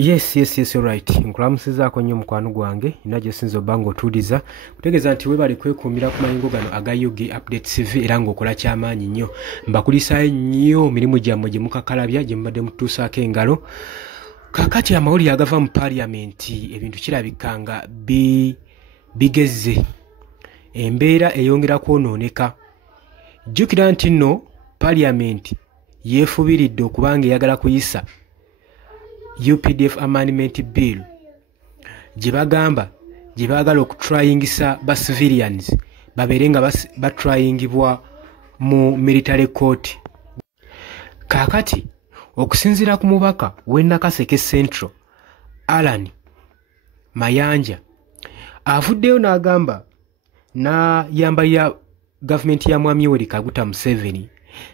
Yes, alright. Nkulamusizaako nnyo mukwano gwange era gye sinza obanga otuuliza kutegeeza nti weebale kwekuumira ku mayingo gano aga UG Update TV era ng'okola kyamaanyi nnyo. Mbakulisaayo nnyo mirimu gyammwe gye mukakalabya gye mubadde mutuusaako engalo. Kaakati amawulire agava mu paaliyamenti ebintu kirabika nga bigezze. Embeera eyongera kwonooneka. Jjukira nti nno paaliyamenti yeefubiridde okuba ng'eyagala kuyisa UPDF Amendment Bill gye bagamba gye baagala okutryingisa ba civilians babeere nga batryingibwa mu military court. Kaakati okusinziira ku mubaka w'e Nakaseke Central Alan Mayanja avuddeyo n'agamba n'ayambalira gavumenti ya Mwami Yoweri Kaguta Museveni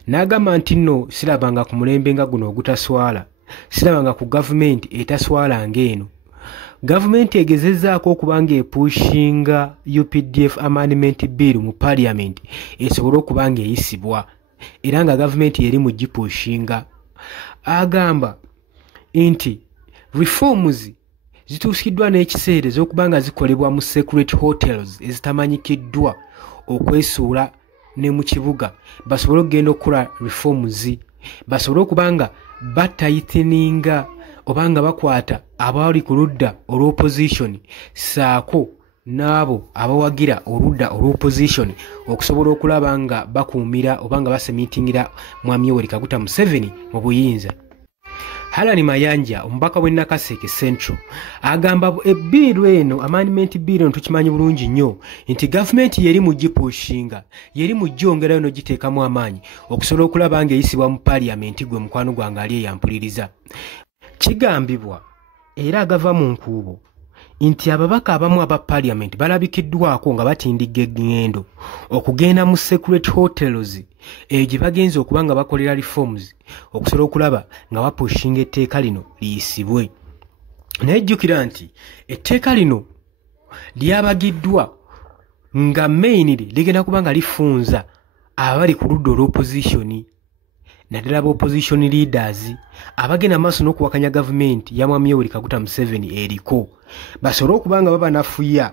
n'agamba nti nno sirabanga ku mulembe nga guno ogutaswala, sirabanga ku gavumenti etaswala ng'eno. Gavumenti egezezzaako okuba ng'epushinga UPDF Amendment Bill mu Parliament esobole okuba ng'eyisibwa era nga gavumenti eri mu gipushinga. Agamba nti reforms zituusiddwa n'ekiseera ez'okuba nga zikolebwa mu secret hotels ezitamanyikiddwa okwesuula ne mu kibuga basobole okugenda okukola reforms, basobole okuba nga batayitininga obanga bakwata abali ku ludda olw'opposition saako n'abo abawagira oludda olw'opposition okusobola okulaba nga bakuumira obanga basemitingira Mwami Yoweri Kaguta Museveni mu buyinza. Alan Mayanja omubaka w'e Nakaseke Central agamba ebbiiru eno amendment bill eno tukimanyi bulungi nnyo nti gavumenti yeri mu gipushinga, yeri mu gyongerayo n'ogiteekamu amaanyi okusobola okulaba ng'eyisibwa mu paaliyamenti gwe mukwano gwange ali eyampuliriza. Kigambibwa era agava mu nkuubo nti ababaka abamu aba paaliyamenti balabikiddwako nga batindiga eŋŋendo okugenda mu secret hotels gye bagenza okuba nga bakolera reforms okusobola okulaba nga bapushinga etteeka lino liyisibwe. Naye jjukira nti etteeka lino lyabagiddwa nga mainly ligenda kuba nga lifunza abali ku ludda olw'opposition naddala opposition leaders abagenda maaso n'okuwakanya gavumenti ya Mwami Yoweri Kaguta Museveni eriko basobole okuba nga babanafuya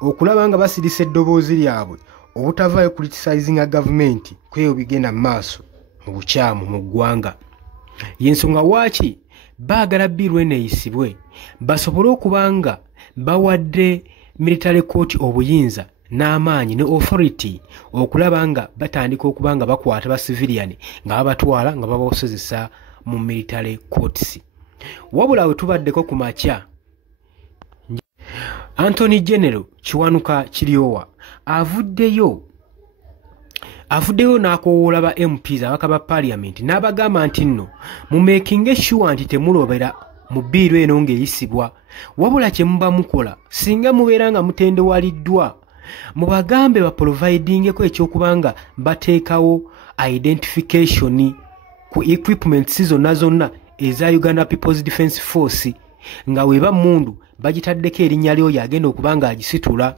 okulaba nga basirisa eddoboozi lyabwe obutavaayo criticizinga gavumenti kweyo bigenda mu maaso mu bukyamu mu ggwanga. Y'ensonga waaki baagala bbiiru eno eyisibwe basobole okuba nga bawadde military court obuyinza n'amaanyi ne authority okulaba nga batandika okuba nga bakwata ba civilian nga babatwala nga babasozesa mu military courts. Wabula we tubaddeko ku makya Anthony General Kiwanuka Kiryowa avuddeyo n'akoowoola ba MPs abaka ba Parliament n'abagamba nti nno mumeekinge sure nti temulobera mu bbiiru eno ng'eyisibwa, wabula kye muba mukola singa mubeera nga mutendewaliddwa mubagambe baprovidingeko ekyokubanga bateekawo identification ku equipments zonna eza Uganda People's Defence Force nga weba mundu bagitaddeko erinnya lyoyo agenda okuba nga agisitula.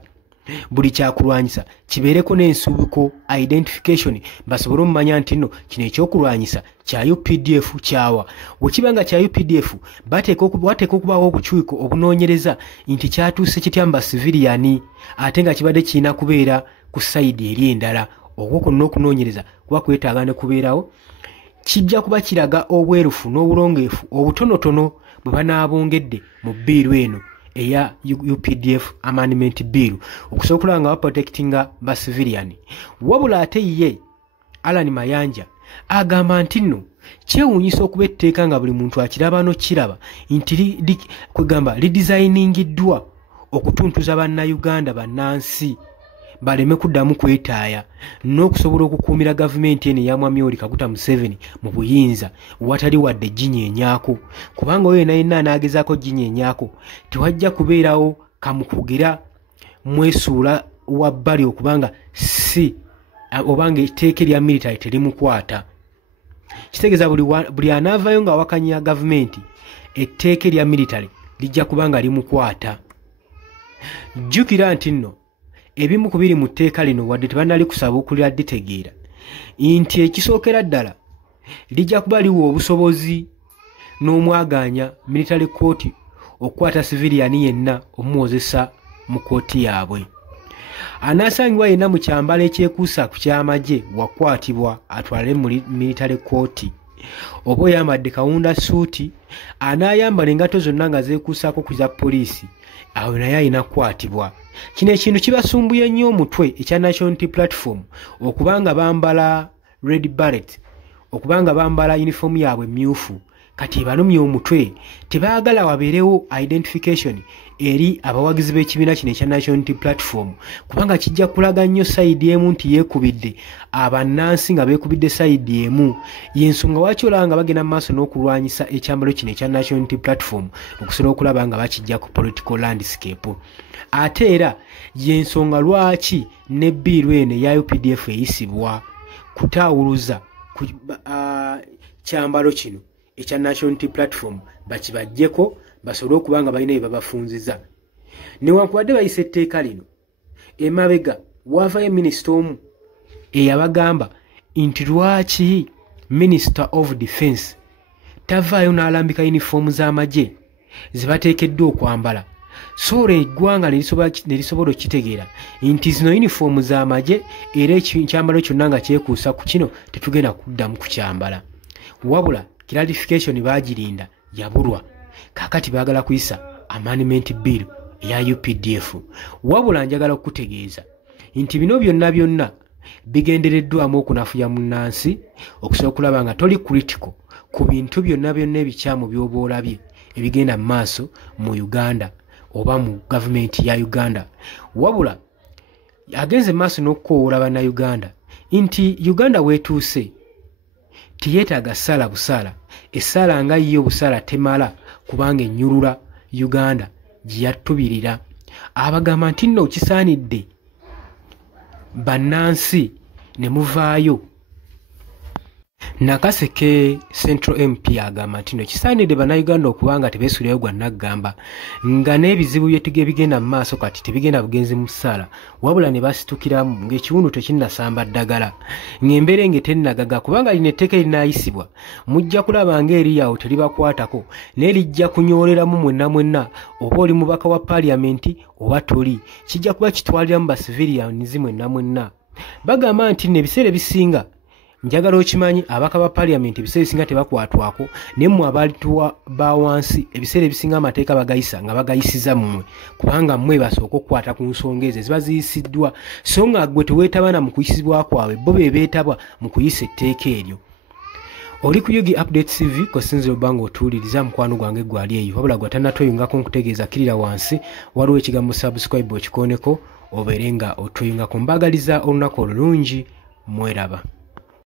Buli kyakulwanyisa kibeereko n'ensuubiko identification basobole omumanya nti nno kino ekyokulwanyisa kya UPDF kyawa. Wekiba nga kya UPDF bateeka okubawo obukiiko obunoonyereza nti kyatuuse kitya mu basiviliani ate nga kibadde kirina kubeera ku sayidi eri endala. Okwo kwonna okunoonyereza kuba kwetaaga ne kubeerawo kijja kuba kiraga obwerufu n'obulongeefu obutonotono bwe banaabongedde mu bbiiru eno eya UPDF Amendment Bill okusobola okulaba nga baprotectinga ba civilian. Wabula ate ye Alan Mayanja agamba nti nno kyewuunyisa okuba etteeka nga buli muntu akiraba n'okiraba nti kwegamba lidesigningiddwa okutuntuza bannayuganda bannansi baleme kuddamu kwetaaya n'okusobola okukuumira gavumenti eno eya Mwami Yoweri Kaguta Museveni mu buyinza watali wadde ginyeenyaako, kubanga oyo yenna anaagezaako ginyeenyaako tewajja kubeerawo kamukugira mwesuula wa bbali okubanga si obanga etteeka erya military terimukwata. Kitegeeza buli anaavayo ng'awakanya gavumenti etteeka erya military lijja kuba nga limukwata. Jjukira nti nno ebimu ku biri mu tteeka lino wadde tebannali kusaba okulira ditegeera nti ekisookera ddala lijja kuba liwa obusobozi n'omwaganya military court okukwata civilian yenna omuwozesa mu kooti yaabwe. Anaasangibwa yenna mu kyambalo ekyekuusa ku ky'amagye wakwatibwa atwale mu military court. Oba oyambadde kawunda suuti anaayambala engato zonna nga zeekuusaako ku za poliisi, awo naye alina kukwatibwa. Kino ekintu kibasumbuye nnyo omutwe ekya National Unity Platform okubanga bambala red beret, okubanga bambala uniform yaabwe myufu. Kati ebalumye omutwe, tebaagala wabeerewo identification eri abawagizi b'ekibiina kino ekya National Unity Platform, kubanga kijja kulaga nnyo sayidi emu nti yeekubidde, abannansi nga beekubidde sayidi emu. Y'ensonga lwaki olaba nga bagenda mu maaso n'okulwanyisa ekyambalo kino ekya National Unity Platform okusobola okulaba nga bakijja ku political landscape. Ate era y'ensonga lwaki ne bbiiru eno eya UPDF eyisibwa kutaawuluza kyambalo kino ekya National Unity Platform bakibajjeko basobole okuba nga balina bye babafunziza. Newankubadde bayisa etteeka lino, emabega waavayo minisita omu eyabagamba nti lwaki Minister of Defence tavaayo n'alambika yunifoomu z'amagye ze bateekeddwa okwambala. So eggwanga ne lisobola okitegeera nti zino yunifoomu z'amagye era ekyambalo kyonna nga kyekuusa ku kino tetugenda kuddamu kukyambala. Wabula clarification baagirinda yabulwa. Kakati baagala kuyisa amendment bill eya UPDF. Wabula njagala okutegeeza nti bino byonna bigendereddwamu okunafuya munnansi okusobola okulaba nga toli critical ku bintu byonna ebikyamu by'oba olabye ebigenda mu maaso mu Uganda oba mu gavumenti ya Uganda. Wabula agenze maaso n'okukoowola bannayuganda nti Uganda weetuuse tiyeetaaga ssala busaala. Essaala nga yo busaala temala kubanga ennyulula Uganda gye yattubirira. Abagamba nti nno kisaanidde bannansi ne muvaayo. Nakaseke Central MP agamba nti nno kisaanidde bannayuganda okubanga tebeesuulirayo gwa naggamba nga n'ebizibu bigenda mu maaso kati tebigenda bugenzi mu ssaala, wabula ne basitukiramu ng'ekiwundu tekinnasamba ddagala, ng'embeera tennagaga kubanga lino etteeka erinaayisibwa mujja kulaba ng'eriyawo teribakwatako naye lijja kunyooleramu mwenna oba oli mubaka wa paaliyamenti oba toli, kijja kuba kitwaliramu basivilianizi mwenna. Bagamba nti n'ebiseera ebisinga njagala okimanyi abaka ba parliament ebiseera ebisinga tebakwatwako, naye mmwe abantu ba wansi ebiseera ebisinga amateeka bagayisa nga bagayisiza mmwe kubanga mmwe basooka okukwata ku nsonga ezo ziba ziyisiddwa, so nga ggwe teweetabana mu kuyisibwa kwabwe bo be beetabwa mu kuyisa etteeka eryo. Oli ku Yugi Updates TV kosinziro bango otuuliriza mukwano gwange gwali eyo, wabula gwe tannatweyungako nkutegeeza kirira wansi waliwo ekigambo subscribe okikoneko obeere nga otweyungako. Mbagaliza olunaku olulungi, mweraba.